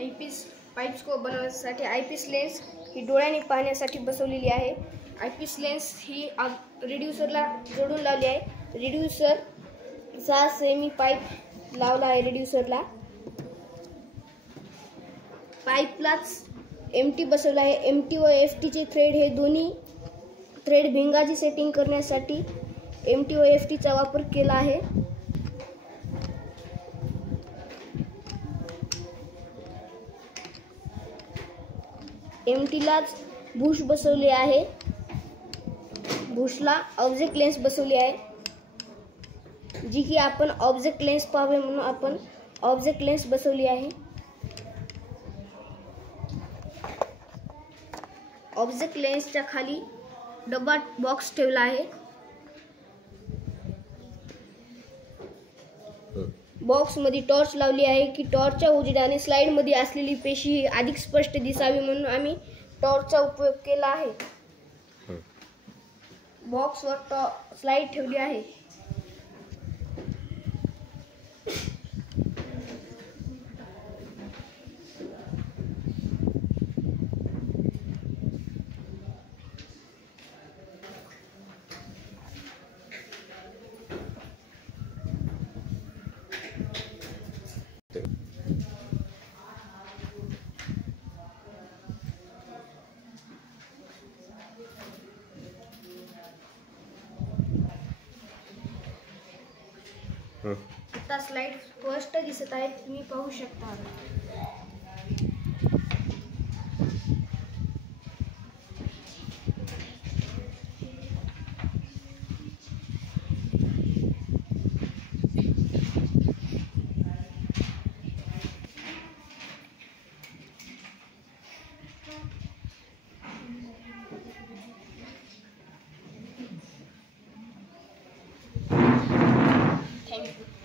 Eyepiece pipes को बनवण्यासाठी eyepiece lens ही डोळ्याने पाहण्यासाठी बसवलेली आहे। आयपीस लेन्स ही रिड्यूसरला जोडून लावली आहे। रिड्यूसरचा सेमी पाईप लावला आहे रिड्यूसरला। पाईपलाच एमटी बसवला आहे। एमटी व एफटीचे थ्रेड हे दोन्ही थ्रेड भिंगाची सेटिंग करण्यासाठी एमटी व एफटीचा वापर केला आहे। एमटीलाच बुश बसवले आहे। बुशला ऑब्जेक्ट लेन्स बसवली आहे, जी की आपण ऑब्जेक्ट लेन्स पाहावे म्हणून आपण ऑब्जेक्ट लेन्स बसवली आहे। ऑब्जेक्ट लेन्सच्या खाली डबा बॉक्स ठेवला आहे। बॉक्स मध्ये टॉर्च लावली आहे की टॉर्चच्या उजेडाने स्लाइड मध्ये असलेली पेशी अधिक स्पष्ट दिसावी म्हणून आम्ही टॉर्चचा उपयोग केला आहे। बॉक्सवर स्लाइड ठेवली आहे। आता स्लाइड स्पष्ट दिसत आहे, तुम्ही पाहू शकता। Thank you.